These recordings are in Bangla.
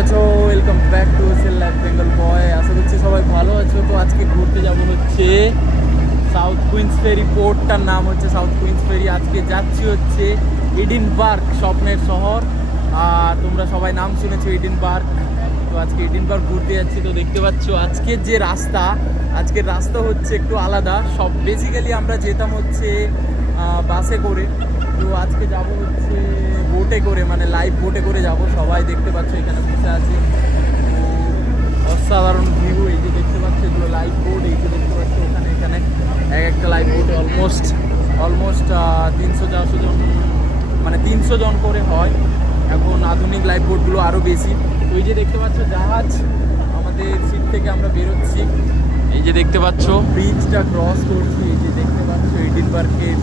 আছো? Welcome back to sell life Bengal boy. আশা করছি সবাই ভালো আছো। তো আজকে ঘুরতে যাব হচ্ছে সাউথ কুইন্স ফেরি। পোর্টটার নাম হচ্ছে সাউথ কুইন্স ফেরি। আজকে যাচ্ছি হচ্ছে এডিনবার্গ, স্বপ্নের শহর। আর তোমরা সবাই নাম শুনেছো এডিনবার্গ। তো আজকে এডিনবার্গ ঘুরতে যাচ্ছি। তো দেখতে পাচ্ছ আজকের যে রাস্তা, আজকের রাস্তা হচ্ছে একটু আলাদা। সব বেসিক্যালি আমরা যেতাম হচ্ছে বাসে করে, তো আজকে যাব হচ্ছে বোটে করে, মানে লাইভ বোটে করে যাব। সবাই দেখতে পাচ্ছ এখানে বসে আছে। অসাধারণ ভিউ। এই যে দেখতে পাচ্ছ এগুলো লাইভ বোট। এই যে দেখতে পাচ্ছ ওখানে এখানে এক একটা লাইভ বোটে অলমোস্ট 300-400 জন, মানে 300 জন করে হয় এখন। আধুনিক লাইভ বোটগুলো আরও বেশি। ওই যে দেখতে পাচ্ছ জাহাজ, আমাদের সিট থেকে আমরা বেরোচ্ছি। এই যে দেখতে পাচ্ছ ব্রিজটা ক্রস করছি। এই যে দেখতে পাচ্ছ এডিনবার্গের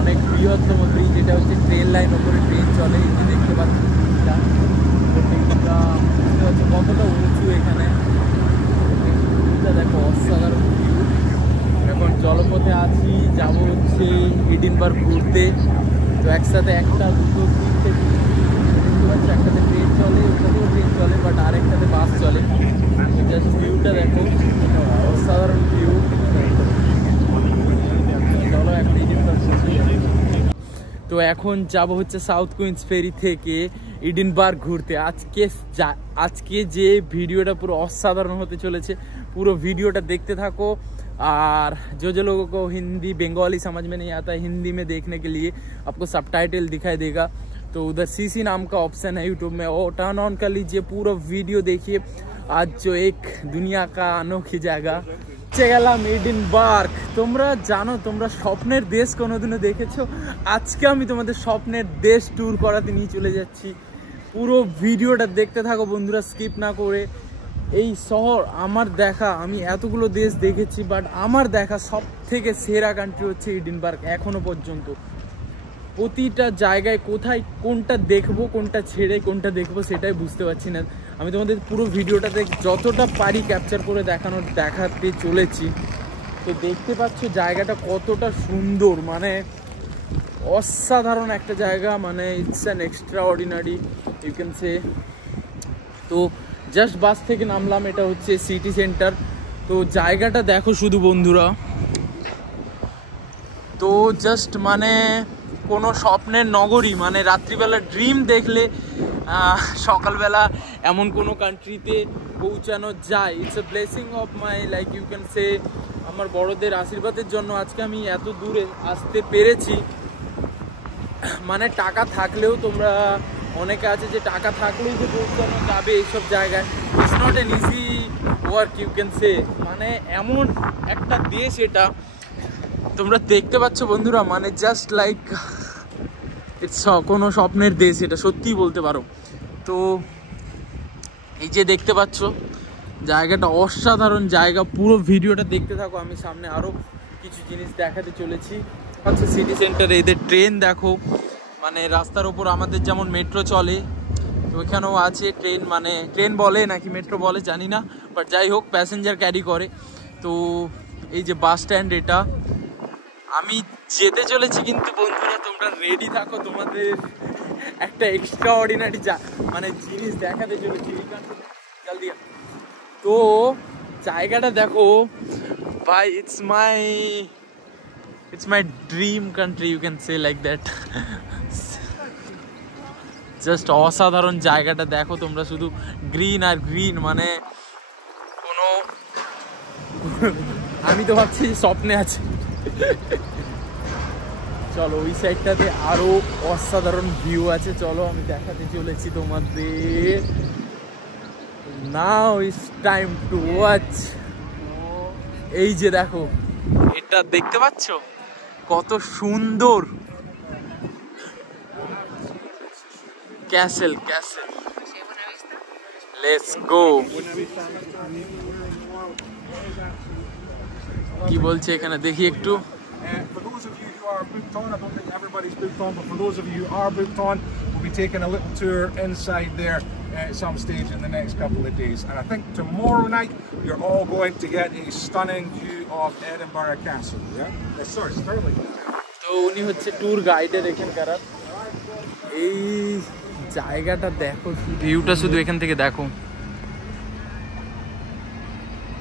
অনেক বৃহত্তম ব্রিজ, এটা হচ্ছে ট্রেন লাইন, ওপরে ট্রেন চলে। এই যে দেখতে পাচ্ছ কতটা উঁচু এখানে, দেখো অসাধারণ ভিউ। এখন জলপথে আছি, যাব হচ্ছে এডিনবার্গ ঘুরতে। তো একসাথে একটা দুটো তিনটে দেখতে পাচ্ছ, একটাতে ট্রেন চলে, ওটাতেও ট্রেন চলে, বাট আরেকটাতে বাস চলে। জাস্ট ভিউটা দেখো, অসাধারণ ভিউ। চলো এখন এডিনবার্গ ঘুরতে যাই। তো এখন যাব হচ্ছে সাউথ কুইন্স ফেরি থেকে এডিনবার্গ ঘুরতে। আজকে যে ভিডিওটা পুরো অসাধারণ হতে চলেছে, পুরো ভিডিওটা देखते থাকো। और जो लोगों को हिंदी बंगाली समझ में नहीं आता है, हिंदी में देखने के लिए आपको सबटाइटल दिखाई देगा। तो उधर सीसी नाम का ऑप्शन है यूट्यूब में, वो टर्न ऑन कर लीजिए, पूरा वीडियो देखिए। आज जो एक दुनिया का अनोखी जगह গেলাম এডিনবার্গ। তোমরা জানো, তোমরা স্বপ্নের দেশ কোনোদিনও দেখেছো? আজকে আমি তোমাদের স্বপ্নের দেশ ট্যুর করাতে নিয়ে চলে যাচ্ছি। পুরো ভিডিওটা দেখতে থাকো বন্ধুরা, স্কিপ না করে। এই শহর আমার দেখা, আমি এতগুলো দেশ দেখেছি, বাট আমার দেখা সব থেকে সেরা কান্ট্রি হচ্ছে এডিনবার্গ এখনো পর্যন্ত। প্রতিটা জায়গায় কোথায় কোনটা দেখবো, কোনটা ছেড়ে কোনটা দেখবো সেটাই বুঝতে পারছি না। আমি তোমাদের পুরো ভিডিওটাতে যতটা পারি ক্যাপচার করে দেখাতে চলেছি। তো দেখতে পাচ্ছ জায়গাটা কতটা সুন্দর, মানে অসাধারণ একটা জায়গা, মানে it's an extraordinary you can say. তো জাস্ট বাস থেকে নামলাম, এটা হচ্ছে সিটি সেন্টার। তো জায়গাটা দেখো শুধু বন্ধুরা, তো জাস্ট মানে কোনো স্বপ্নের নগরী, মানে রাত্রিবেলা ড্রিম দেখলে সকালবেলা এমন কোনো কান্ট্রিতে পৌঁছানো যায়। It's a blessing of my like you can say. আমার বড়দের আশীর্বাদের জন্য আজকে আমি এত দূরে আসতে পেরেছি। মানে টাকা থাকলেও, তোমরা অনেকে আছে যে টাকা থাকলেও যে পৌঁছানো যাবে এইসব জায়গায়, it's not an easy work you can say. মানে এমন একটা দেশ এটা, তোমরা দেখতে পাচ্ছ বন্ধুরা, মানে জাস্ট লাইক ইটস কোনো স্বপ্নের দেশ, এটা সত্যিই বলতে পারো। তো এই যে দেখতে পাচ্ছ জায়গাটা অসাধারণ জায়গা। পুরো ভিডিওটা দেখতে থাকো, আমি সামনে আরও কিছু জিনিস দেখাতে চলেছি। আচ্ছা সিটি সেন্টারে এদের ট্রেন দেখো, মানে রাস্তার ওপর আমাদের যেমন মেট্রো চলে, তো ওইখানেও আছে ট্রেন। মানে ট্রেন বলে নাকি মেট্রো বলে জানি না, বাট যাই হোক প্যাসেঞ্জার ক্যারি করে। তো এই যে বাস স্ট্যান্ড, এটা আমি যেতে চলেছি। কিন্তু বন্ধুরা তোমরা রেডি থাকো, তোমাদের একটা এক্সট্রা অর্ডিনারি মানে জিনিস দেখাতে চলেছি। জলদি। তো জায়গাটা দেখো ভাই, it's my dream country you can say like that. Just অসাধারণ জায়গাটা দেখো তোমরা, শুধু গ্রিন আর গ্রিন, মানে কোনো আমি তো ভাবছি স্বপ্নে আছি। চলো ওই সাইডটাতে আরো অসাধারণ ভিউ আছে, চলো আমি দেখাতে চলেছি তোমাদের। Now it's time to watch. এই যে দেখো, এটা দেখতে পাচ্ছ কত সুন্দর ক্যাসেল। Let's go. কি বলছে এখানে দেখি একটু। For those of you who are booked on, I don't think everybody's booked on, but for those of you who are booked on, we'll be taking a little tour inside there at some stage in the next couple of days. And I think tomorrow night you're all going to get a stunning view of Edinburgh Castle. Yeah? Sorry, Stirling. তো উনি হচ্ছে ট্যুর গাইডের এখানকার। এই জায়গাটা দেখো, ভিউটা শুধু এখান থেকে দেখো,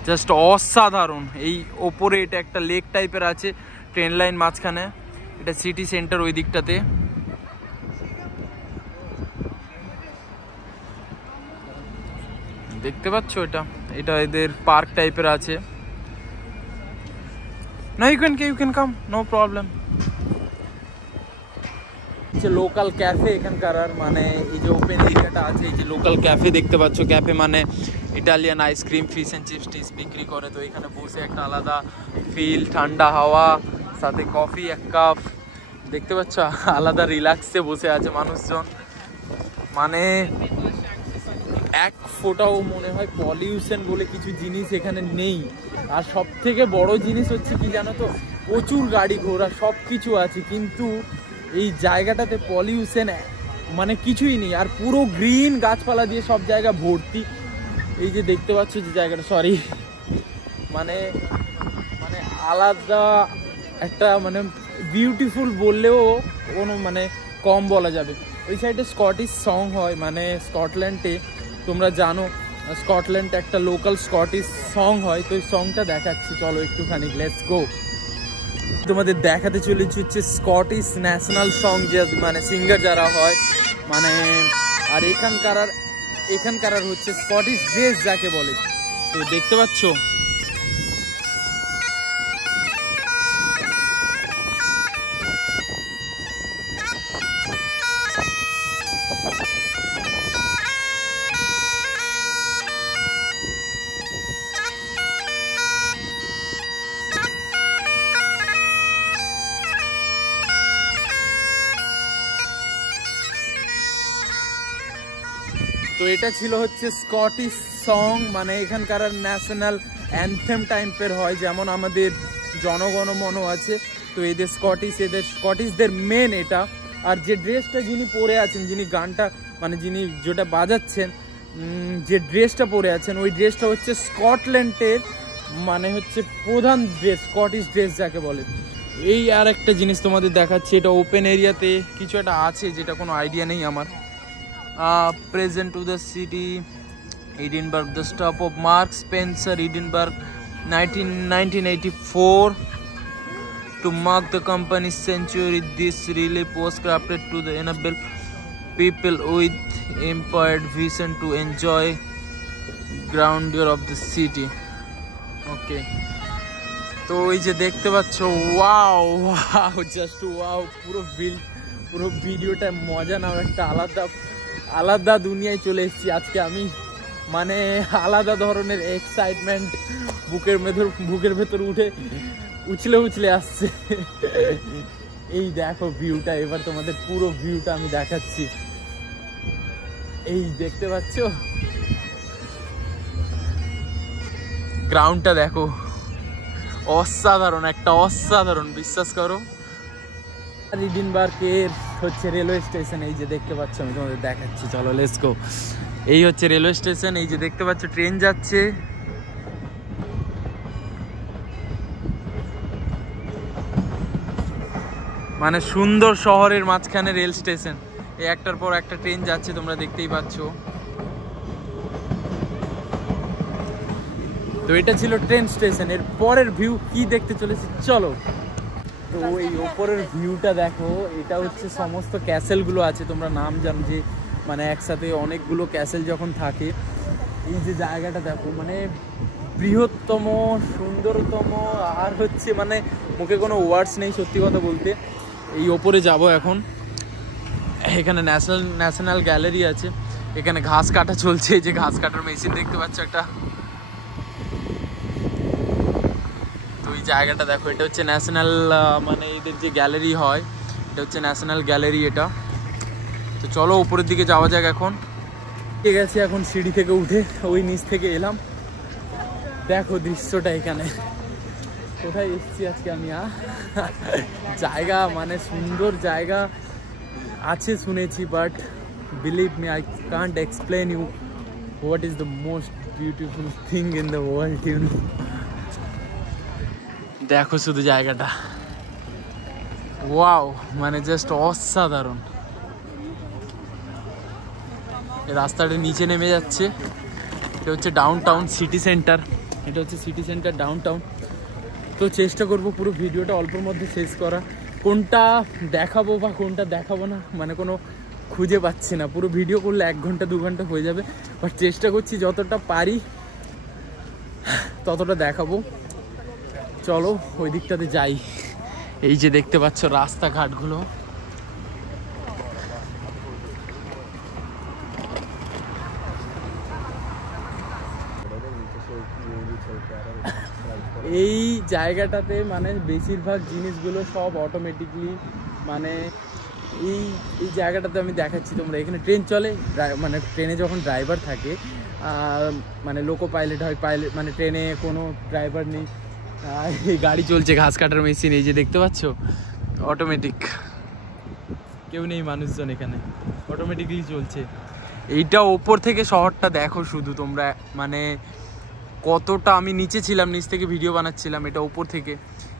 জাস্ট অসাধারণ। এই ওপরে এটা একটা লেক টাইপের আছে, ট্রেন লাইন মাঝখানে, এটা সিটি সেন্টার ওই দিকটাতে। দেখতে পাচ্ছ এটা, এটা এদের পার্ক টাইপের আছে। না you can come, no problem. Local cafe এখানকার, আর মানে এই যে ওপেন এরিয়াটা আছে, এই যে লোকাল ক্যাফে দেখতে পাচ্ছ, ক্যাফে মানে Italian ice cream, fish and chips tips বিক্রি করে। তো এখানে বসে একটা আলাদা ফিল, ঠান্ডা হাওয়া, সাথে কফি এক কাপ, দেখতে পাচ্ছ আলাদা রিল্যাক্সে বসে আছে মানুষজন। মানে এক ফোঁটাও মনে হয় পলিউশন বলে কিছু জিনিস এখানে নেই। আর সব থেকে বড় জিনিস হচ্ছে কি জানো তো, প্রচুর গাড়ি ঘোড়া সব কিছু আছে, কিন্তু এই জায়গাটাতে পলিউশন মানে কিছুই নেই। আর পুরো গ্রিন গাছপালা দিয়ে সব জায়গা ভর্তি। এই যে দেখতে পাচ্ছ যে জায়গাটা, সরি মানে মানে আলাদা একটা মানে বিউটিফুল বললেও কোনো মানে কম বলা যাবে। ওই সাইডে স্কটিশ সং হয়, মানে স্কটল্যান্ডে তোমরা জানো স্কটল্যান্ড একটা লোকাল স্কটিশ সং হয়। তো ওই সংটা দেখাচ্ছি, চলো একটুখানি, লেটস গো। তোমাদের দেখাতে চলেছি হচ্ছে স্কটিশ ন্যাশনাল সং, যে মানে সিঙ্গার যারা হয় মানে, আর এখানকার হচ্ছে স্কটিশ ড্রেস যাকে বলে। তো দেখতে পাচ্ছ তো এটা ছিল হচ্ছে স্কটিশ সং, মানে এখানকার ন্যাশনাল অ্যানথেম টাইপের হয়, যেমন আমাদের জনগণমন আছে। তো এদের স্কটিশদের মেন এটা। আর যে ড্রেসটা যিনি পরে আছেন, যিনি গানটা মানে যিনি যেটা বাজাচ্ছেন, যে ড্রেসটা পরে আছেন, ওই ড্রেসটা হচ্ছে স্কটল্যান্ডের মানে হচ্ছে প্রধান ড্রেস, স্কটিশ ড্রেস যাকে বলে। এই আর একটা জিনিস তোমাদের দেখাচ্ছি, এটা ওপেন এরিয়াতে কিছু একটা আছে যেটা কোনো আইডিয়া নেই আমার। Present to the city Edinburgh, the stop of Mark Spencer Edinburgh 1984 to mark the company's century. This relief was crafted to enable people with impaired vision to enjoy grandeur of the city. Okay, তো এই যে দেখতে পাচ্ছ, ওয়াও ওয়াও, জাস্ট ওয়াও, পুরো ভিডিওটা মজা নাও, একটা আলাদা দুনিয়ায় চলে এসেছি আজকে আমি। মানে আলাদা ধরনের এক্সাইটমেন্ট বুকের ভেতর উছলে আসছে। এই দেখো ভিউটা, এবার তোমাদের পুরো ভিউটা আমি দেখাচ্ছি। এই দেখতে পাচ্ছ, গ্রাউন্ডটা দেখো, অসাধারণ, একটা অসাধারণ, বিশ্বাস করো। এডিনবার্গের হচ্ছে রেলওয়ে স্টেশন, এই যে দেখতে পাচ্ছ, আমি তোমাদের দেখাচ্ছি, চলো লেটস গো। এই হচ্ছে রেলওয়ে স্টেশন, এই যে দেখতে পাচ্ছ ট্রেন যাচ্ছে। মানে সুন্দর শহরের মাঝখানে রেল স্টেশন, এই একটার পর একটা ট্রেন যাচ্ছে, তোমরা দেখতেই পাচ্ছ। তো এটা ছিল ট্রেন স্টেশন। এর পরের ভিউ কি দেখতে চলেছি, চলো। তো এই ওপরের ভিউটা দেখো, এটা হচ্ছে সমস্ত ক্যাসেলগুলো আছে, তোমরা নাম জানো যে মানে একসাথে অনেকগুলো ক্যাসেল যখন থাকে। এই যে জায়গাটা দেখো, মানে বৃহত্তম, সুন্দরতম, আর হচ্ছে মানে মুখে কোনো ওয়ার্ডস নেই সত্যি কথা বলতে। এই ওপরে যাব এখন, এখানে ন্যাশনাল গ্যালারি আছে, এখানে ঘাস কাটা চলছে, এই যে ঘাস কাটার মেশিন দেখতে পাচ্ছ একটা। জায়গাটা দেখো, এটা হচ্ছে ন্যাশনাল মানে এদের যে গ্যালারি হয়, এটা হচ্ছে ন্যাশনাল গ্যালারি এটা। তো চলো উপরের দিকে যাওয়া যাক এখন। ঠিক আছে, এখন সিঁড়ি থেকে উঠে ওই নিচ থেকে এলাম, দেখো দৃশ্যটা এখানে। কোথায় এসেছি আজকে আমি, জায়গা মানে সুন্দর জায়গা আছে শুনেছি, but believe me I can't explain you what is the most beautiful thing in the world, you know. দেখো শুধু জায়গাটা, ওয়াও, মানে জাস্ট অসাধারণ। রাস্তাটা নিচে নেমে যাচ্ছে। এটা হচ্ছে ডাউন টাউন সিটি সেন্টার, এটা হচ্ছে সিটি সেন্টার ডাউন টাউন। তো চেষ্টা করব পুরো ভিডিওটা অল্পের মধ্যে শেষ করা। কোনটা দেখাবো বা কোনটা দেখাবো না মানে কোনো খুঁজে পাচ্ছি না। পুরো ভিডিও করলে 1 ঘন্টা 2 ঘন্টা হয়ে যাবে, বাট চেষ্টা করছি যতটা পারি ততটা দেখাবো। চলো ওই দিকটাতে যাই। এই যে দেখতে পাচ্ছ রাস্তাঘাটগুলো, এই জায়গাটাতে মানে বেশিরভাগ জিনিসগুলো সব অটোমেটিকলি মানে এই এই জায়গাটাতে আমি দেখাচ্ছি তোমরা। এখানে ট্রেন চলে, মানে ট্রেনে যখন ড্রাইভার থাকে মানে লোকো পাইলট হয়, পাইলট মানে ট্রেনে কোনো ড্রাইভার নেই, এই গাড়ি চলছে ঘাস কাটার মেশিন। এই যে দেখতে পাচ্ছ অটোমেটিক, কেউ নেই মানুষজন এখানে, অটোমেটিকলি চলছে। এইটা ওপর থেকে শহরটা দেখো শুধু তোমরা, মানে কতটা। আমি নিচে ছিলাম, নিচ থেকে ভিডিও বানাচ্ছিলাম, এটা ওপর থেকে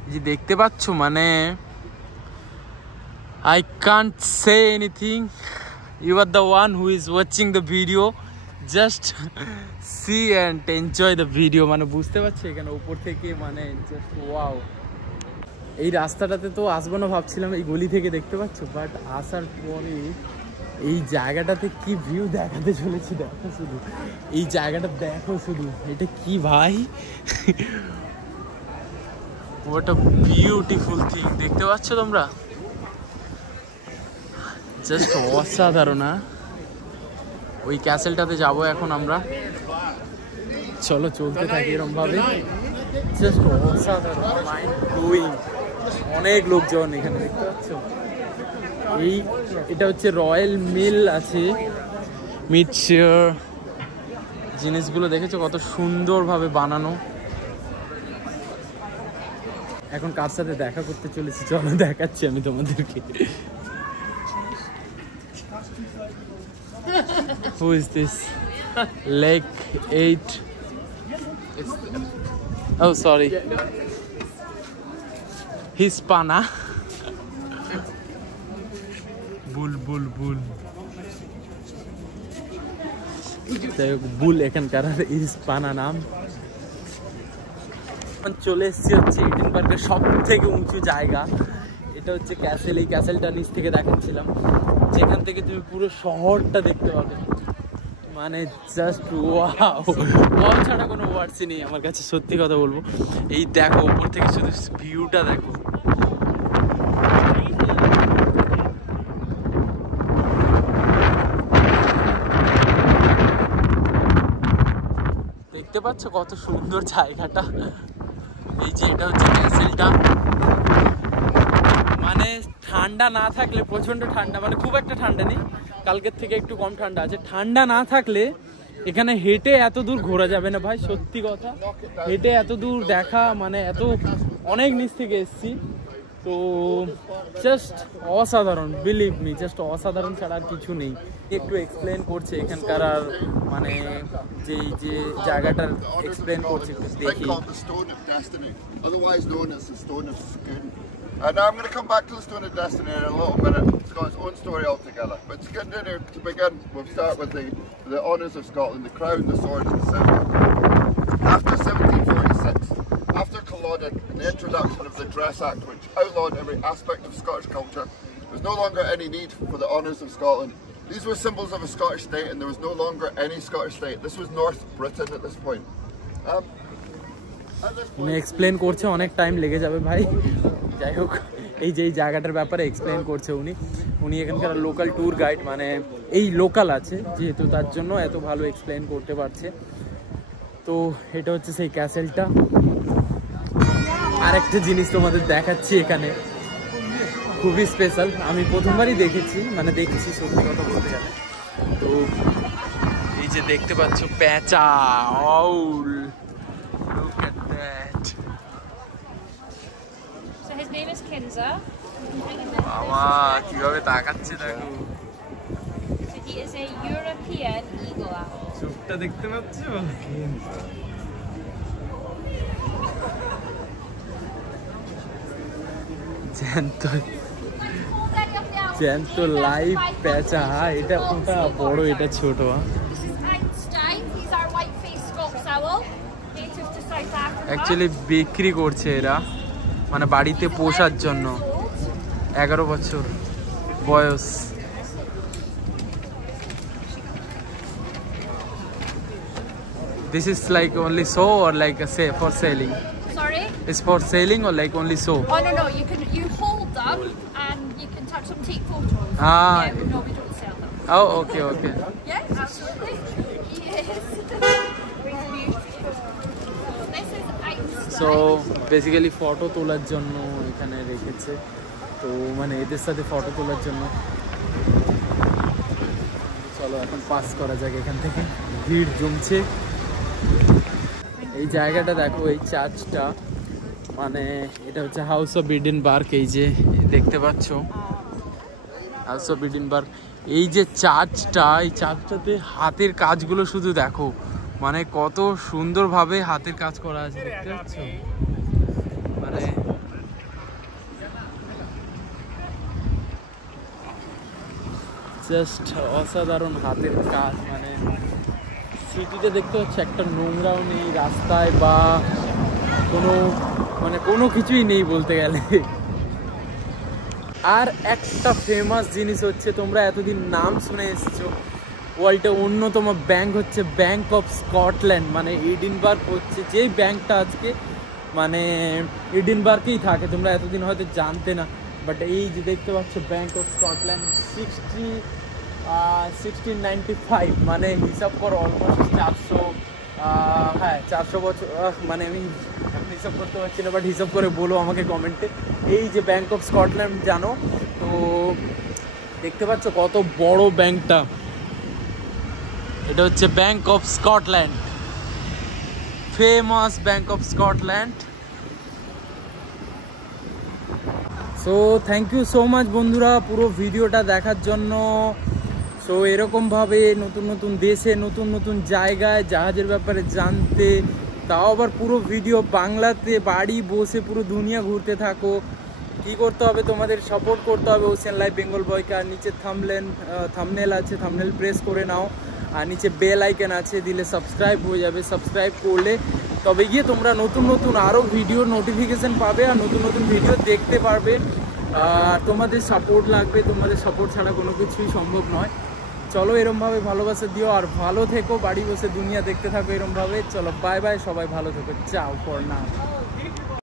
এই যে দেখতে পাচ্ছ, মানে I can't say anything. You are the one who is watching the video. Just see and enjoy the video. মানে বুঝতে পারছো এখানে উপর থেকে মানে জাস্ট ওয়াও। এই রাস্তাটাতে তো আসবো না ভাবছিলাম, এই গলি থেকে দেখতে পাচ্ছ, বাট আসার পরে এই জায়গাটাতে কি ভিউ দেখাতে চলেছি দেখো শুধু। এই জায়গাটা দেখো শুধু, এটা কি ভাই, what a beautiful thing। দেখতে পাচ্ছ তোমরা, জাস্ট অসাধারণ। ওই ক্যাসেলটাতে যাবো এখন আমরা, চলো চলতে থাকি এরকম ভাবে, জাস্ট অসাধারণ, মাইন্ড ব্লোয়িং। অনেক লোকজন এখানে দেখতে পাচ্ছ। এই এটা হচ্ছে রয়্যাল মিল আছে, মিক্সচার জিনিসগুলো দেখেছো কত সুন্দরভাবে বানানো। এখন কার সাথে দেখা করতে চলেছি চলো দেখাচ্ছি আমি তোমাদেরকে। Who is this? Lake 8. Oh, sorry. Hispana. Bull. বুল এখানকার হিস্পানা নাম। চলে এসেছি হচ্ছে এডিনবার্গের সব থেকে উঁচু জায়গা, এটা হচ্ছে ক্যাসেল। এই ক্যাসেলটা নিচ থেকে দেখাচ্ছিলাম, যেখান থেকে তুমি পুরো শহরটা দেখতে পাবে। মানে জাস্ট ওয়াও, ওয়াও ছাড়া কোনো ওয়ার্ডসই নেই আমার কাছে, সত্যি কথা বলবো। এই দেখো উপর থেকে শুধু ভিউটা দেখো, দেখতে পাচ্ছ কত সুন্দর জায়গাটা। এই যে এটা হচ্ছে ক্যাসেলটা। মানে ঠান্ডা না থাকলে প্রচন্ড ঠান্ডা, মানে খুব একটা ঠান্ডা নেই, কালকের থেকে একটু কম ঠান্ডা আছে। ঠান্ডা না থাকলে এখানে হেঁটে এত দূর ঘোরা যাবে না ভাই, সত্যি কথা। হেঁটে এত দূর দেখা মানে এত অনেক নিচ থেকে এসছি, তো জাস্ট অসাধারণ, বিলিভ মি, জাস্ট অসাধারণ ছাড়া আর কিছু নেই। একটু এক্সপ্লেন করছে এখানকার, আর মানে যে জায়গাটার এক্সপ্লেন করছে দেখি। Now I'm going to come back to the Stone of Destiny in a little minute. It's got its own story altogether. But to begin, we'll start with the honours of Scotland, the crown, the sword and the sceptre. After 1746, after Culloden and the introduction of the Dress Act, which outlawed every aspect of Scottish culture, there was no longer any need for the honours of Scotland. These were symbols of a Scottish state, and there was no longer any Scottish state. This was North Britain at this point. উনি এক্সপ্লেন করছে, অনেক টাইম লেগে যাবে ভাই। যাই হোক, এই যে এই জায়গাটার ব্যাপারে এক্সপ্লেন করছে উনি এখানকার লোকাল ট্যুর গাইড, মানে এই লোকাল আছে যেহেতু, তার জন্য এত ভালো এক্সপ্লেন করতে পারছে। তো এটা হচ্ছে সেই ক্যাসেলটা। আরেকটা জিনিস তোমাদের দেখাচ্ছি, এখানে খুবই স্পেশাল, আমি প্রথমবারই দেখেছি, মানে দেখছি সত্যি কথা বলতে গেলে। তো এই যে দেখতে পাচ্ছ প্যাঁচা, আউল, look at that. So his name is Kinza. বাবা কিভাবে তাকাচ্ছে দেখো। So he is a European eagle owl. চোখটা দেখতে পাচ্ছ, জ্যান্ত। জ্যান্ত লাইভ পেঁচা, এটা ওটা বড়, এটা ছোট। This is Einstein. He's our white-faced Scots owl, native to South Africa. Actually বিক্রি করছে এরা, মানে বাড়িতে পোষার জন্য। 11 বছর বয়স। This is like only show or like a say for selling? Sorry? It's for selling or like only show? Oh no, you hold them and you can touch them, take photos. Ah. Yeah, no, we don't sell them. Oh, okay, okay. Yeah, absolutely. Yes. This is Einstein. So basically photo তোলার জন্য এখানে রেখেছে, তো মানে এদের সাথে ফটো তোলার জন্য। চলো এখন পাস করা যাক এখান থেকে, ভিড় জমছে। এই জায়গাটা দেখো, এই চার্চটা, মানে এটা হচ্ছে হাউস অফ ইডেনবার্গ। এই যে দেখতে পাচ্ছ হাউস অফ ইডেনবার্গ, এই যে চার্চটা, এই চার্চটাতে হাতের কাজগুলো শুধু দেখো, মানে কত সুন্দরভাবে হাতের কাজ করা আছে, দেখতে পাচ্ছ? মানে জাস্ট অসাধারণ হাতের কাজ। মানে সিটিতে দেখতে হচ্ছে একটা নোংরাও নেই রাস্তায়, বা কোনো কিছুই নেই বলতে গেলে। আর একটা ফেমাস জিনিস হচ্ছে, তোমরা এতদিন নাম শুনে এসছো, ওয়ার্ল্ডের অন্যতম ব্যাংক হচ্ছে ব্যাংক অফ স্কটল্যান্ড। মানে এডিনবার্গ হচ্ছে যেই ব্যাংকটা আজকে মানে এডিনবার্গেই থাকে, তোমরা এতদিন হয়তো জানতে না, বাট এই যে দেখতে পাচ্ছ ব্যাংক অফ স্কটল্যান্ড 1695, মানে হিসাব করো অলমোস্ট 400 বছর, মানে আমি হিসাব করতে পারছি না, বাট হিসাব করে বলো আমাকে কমেন্টে। এই যে ব্যাংক অফ স্কটল্যান্ড জানো তো, দেখতে পাচ্ছ কত বড় ব্যাংকটা, এটা হচ্ছে Bank of Scotland, famous Bank of Scotland. So thank you so much বন্ধুরা পুরো ভিডিওটা দেখার জন্য। সো এরকমভাবে নতুন নতুন দেশে, নতুন নতুন জায়গায় জাহাজের ব্যাপারে জানতে, তাও আবার পুরো ভিডিও বাংলাতে, বাড়ি বসে পুরো দুনিয়া ঘুরতে থাকো। কি করতে হবে, তোমাদের সাপোর্ট করতে হবে ওশেন লাইফ বেঙ্গল বয়কে। আর নিচে থাম্বনেল আছে, থাম্বনেল প্রেস করে নাও, আর নিচে বেল আইকন আছে, দিলে সাবস্ক্রাইব হয়ে যাবে। সাবস্ক্রাইব করলে তবে গিয়ে তোমরা নতুন নতুন আরও ভিডিওর নোটিফিকেশান পাবে, আর নতুন নতুন ভিডিও দেখতে পারবে। আর তোমাদের সাপোর্ট লাগবে, তোমাদের সাপোর্ট ছাড়া কোনো কিছুই সম্ভব নয়। চলো এরমভাবে ভালোবাসা দিও, আর ভালো থেকো, বাড়ি বসে দুনিয়া দেখতে থাকো এরমভাবে। চলো বাই বাই, সবাই ভালো থেকো, চাও ফর নাও।